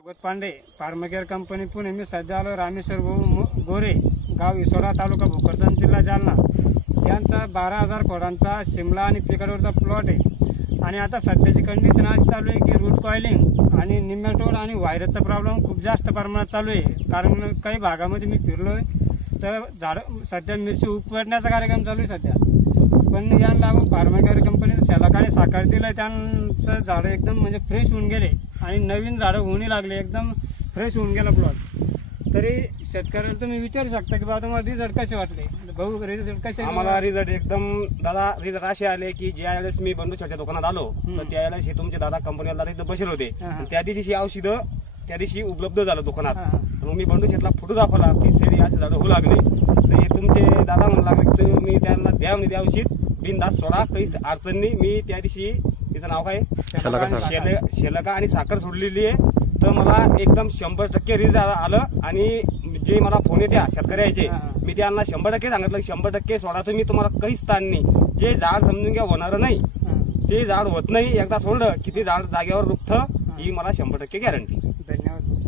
Bhagwat Pande फार्माकेअर company Pune. मी सध्या आलो रामेश्वर गोरे गाव इसोरा तालुका भोकरदन जिल्हा जालना। यांचा 12,000 खोडांचा शिमला आणि पिकाडोरचा प्लॉट आहे आणि आता सध्याची कंडिशन अशी चालू आहे की रूट कॉइलिंग आणि निमॅटोड आणि व्हायरसचा प्रॉब्लेम खूप जास्त प्रमाणात चालू आहे। कारण काही भागामध्ये मी फिरलोय तर झाड सध्या मिरची उपटण्याचा कार्यक्रम चालू आहे सध्या, पण यांना लागून फार्माकेअर कंपनीचं शलाका आणि साखर दिलं, त्यांचं झाडं एकदम म्हणजे फ्रेश होऊन गेले आणि नवीन झाडं होऊन लागले, एकदम फ्रेश होऊन गेला प्लॉट। तरी शेतकऱ्याला तुम्ही विचारू शकता की बाबा तुम्हाला रिझल्ट कसे वाटले? भाऊ रिझल्ट कसे? आम्हाला रिझल्ट एकदम दादा रिझल्ट असे आले की ज्या वेळेस मी बंडू शेटच्या दुकानात आलो तर त्यावेळेस हे तुमचे दादा कंपनीला तिथे बसेल होते, त्या दिवशी औषधं त्या दिवशी उपलब्ध झालं दुकानात। मग मी बंडू शेटला फोटो दाखवला की सेरी असे झाडं होऊ लागले, तर हे तुमचे दादा म्हणू लागले की तुम्ही त्यांना द्या औषध बिनधास्त सोडा, काहीच अडचण नाही। मी त्या दिवशी तिचं नाव काय शेलका आणि साखर सोडलेली आहे, तर मला एकदम 100% रिझल्ट आलं। आणि जे मला फोन येत्या शेतकऱ्याचे मी त्यांना 100% सांगितलं 100% सोडा तुम्ही, तुम्हाला काहीच ताण नाही। जे झाड समजून घ्या होणार नाही ते झाड होत नाही, एकदा सोडलं की ते झाड जागेवर रुपतं, ही मला 100% गॅरंटी। धन्यवाद।